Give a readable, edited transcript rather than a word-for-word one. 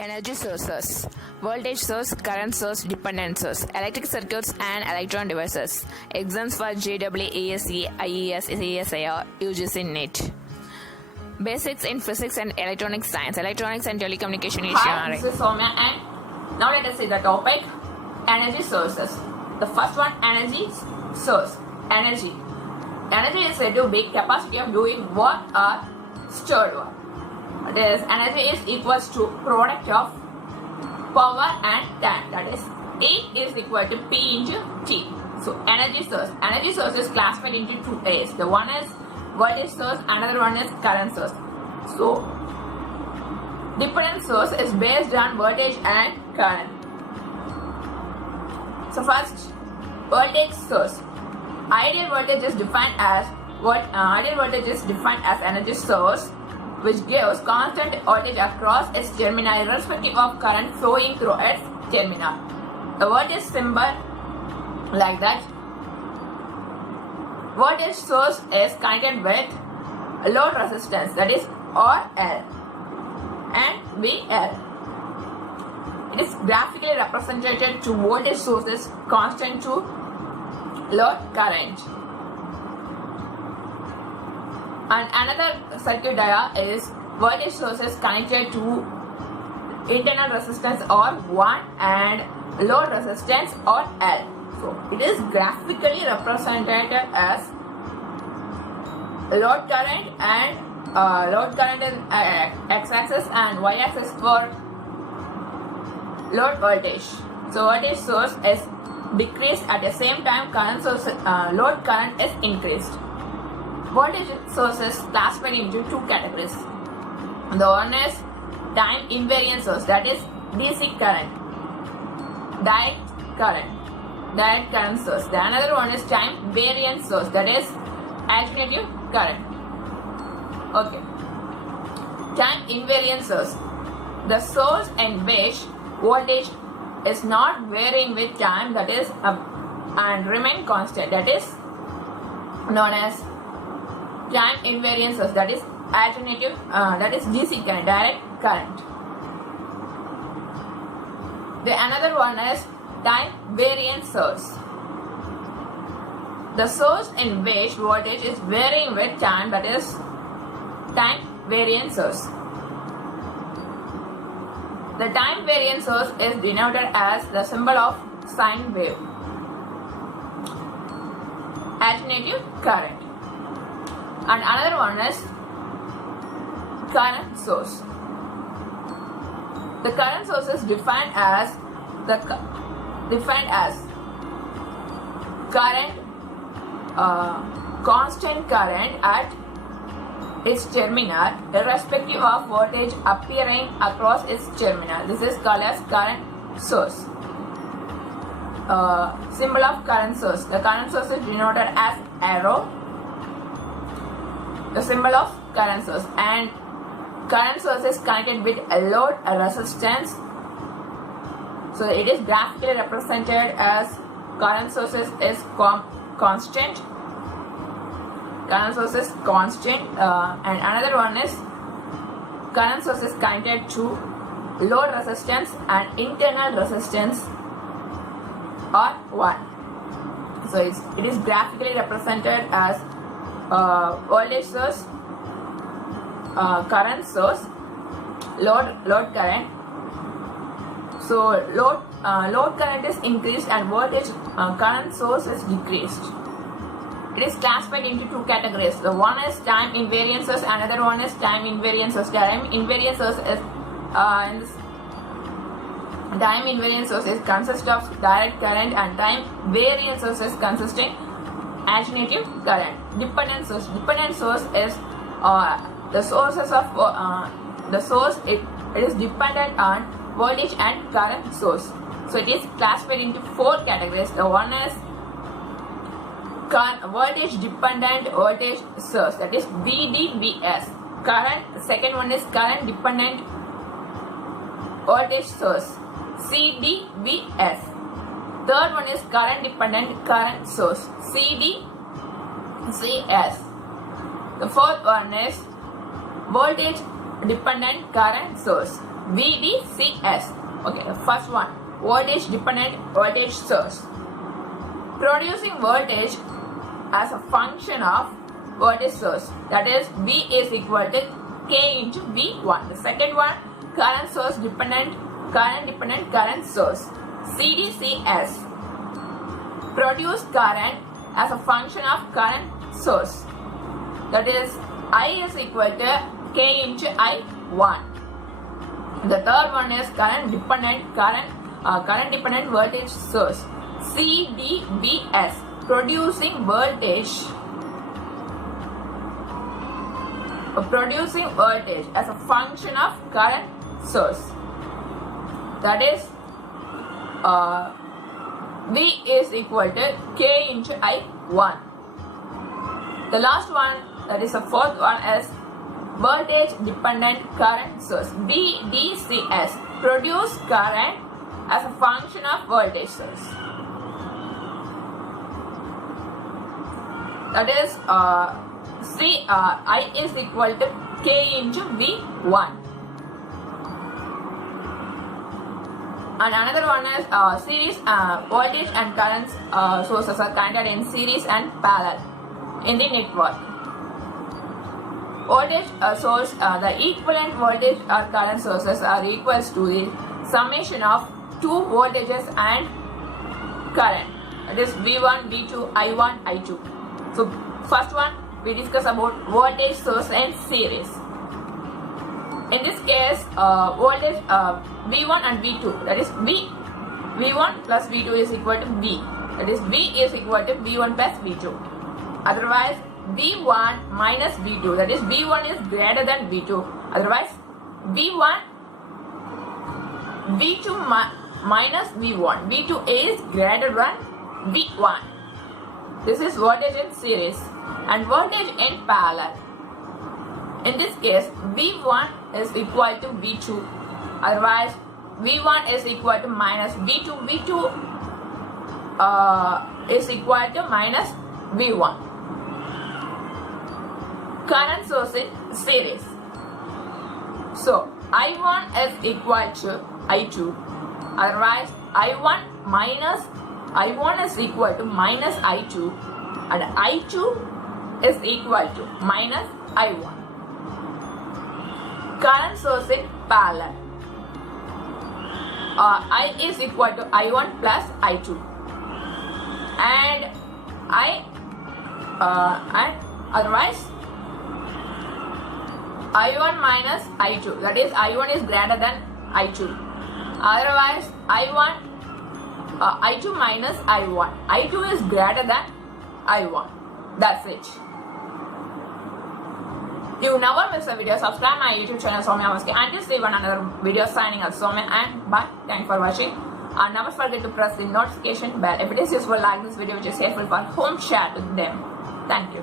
Energy sources: voltage source, current source, dependent source, electric circuits and electron devices. Exams for JEE, ASE, IES, CSIR, UGC, NET. Basics in physics and electronic science, electronics and telecommunication Hi, engineering. this is Soumya and now let us see the topic energy sources. The first one, energy source. Energy. Energy is said to be capacity of doing work or stored work. That is, energy is equals to product of power and time. That is, E is equal to P into T. So, energy source. Energy source is classified into two A's. The one is voltage source, another one is current source. So, dependent source is based on voltage and current. So, first, voltage source. Ideal voltage is defined as energy source which gives constant voltage across its terminal irrespective of current flowing through its terminal. The voltage symbol like that. Voltage source is connected with load resistance, that is RL and VL. It is graphically represented to voltage sources constant to load current. And another circuit diagram is voltage sources connected to internal resistance R1 and load resistance RL. So it is graphically represented as load current and load current is x-axis and y-axis for load voltage. So voltage source is decreased at the same time current source load current is increased. Voltage sources classified into two categories. The one is time invariant source, that is DC current, direct current source. The another one is time variant source, that is alternative current. Okay. Time invariant source. The source in which voltage is not varying with time, that is and remain constant, that is known as time invariant source, that is alternative, that is DC current, direct current. The another one is time variant source. The source in which voltage is varying with time, that is time variant source. The time variant source is denoted as the symbol of sine wave. Alternative current. And another one is current source. The current source is defined as current, constant current at its terminal irrespective of voltage appearing across its terminal. This is called as current source. Symbol of current source. The current source is denoted as arrow. The symbol of current source, and current source is connected with a load resistance. So it is graphically represented as current source is constant. Current source is constant, and another one is current source is connected to load resistance and internal resistance R1. So it is graphically represented as voltage source, current source, load current. So load current is increased and voltage current source is decreased. It is classified into two categories. The one is time invariant source, another one is time invariant source. Time invariant source consists of direct current, and time variant source is consisting alternative current. Dependent source. Dependent source is the sources of the source. It is dependent on voltage and current source. So it is classified into four categories. The one is voltage dependent voltage source, that is VDVS. Current. The second one is current dependent voltage source, CDVS. Third one is current dependent current source, CDCS. The fourth one is voltage dependent current source, VDCS. Okay, the first one, voltage dependent voltage source. Producing voltage as a function of voltage source, that is V is equal to K into V1. The second one, current source dependent current source, CDCS. Produce current as a function of current source, that is I is equal to K into I1. The third one is current dependent voltage source, CDVS. Producing voltage as a function of current source, that is V is equal to K into I1. The last one, that is the fourth one, is voltage dependent current source, VDCS. Produce current as a function of voltage source, that is I is equal to K into V1. And another one is series voltage and current sources are connected in series and parallel in the network. Voltage source, the equivalent voltage or current sources are equals to the summation of two voltages and current, that is V1, V2, I1, I2. So first one, we discuss about voltage source in series. In this case, voltage V1 and V2, that is V1 plus V2 is equal to V, that is V is equal to V1 plus V2. Otherwise, V1 minus V2, that is V1 is greater than V2. Otherwise, V2 minus V1, V2 is greater than V1. This is voltage in series and voltage in parallel. In this case, V1 is equal to V2. Otherwise, V1 is equal to minus V2. V2 is equal to minus V1. Current source in series. So, I1 is equal to I2. Otherwise, I1 is equal to minus I2 and I2 is equal to minus I1. Current source in parallel. I is equal to I1 plus I2 and otherwise I1 minus I2, that is I1 is greater than I2. Otherwise I2 minus I1. I2 is greater than I1. That's it. You never miss a video. Subscribe my YouTube channel Soumya Maske and just see one another video. Signing up Soumya and bye. Thanks for watching. And never forget to press the notification bell. If it is useful, like this video which is helpful for home, share to them. Thank you.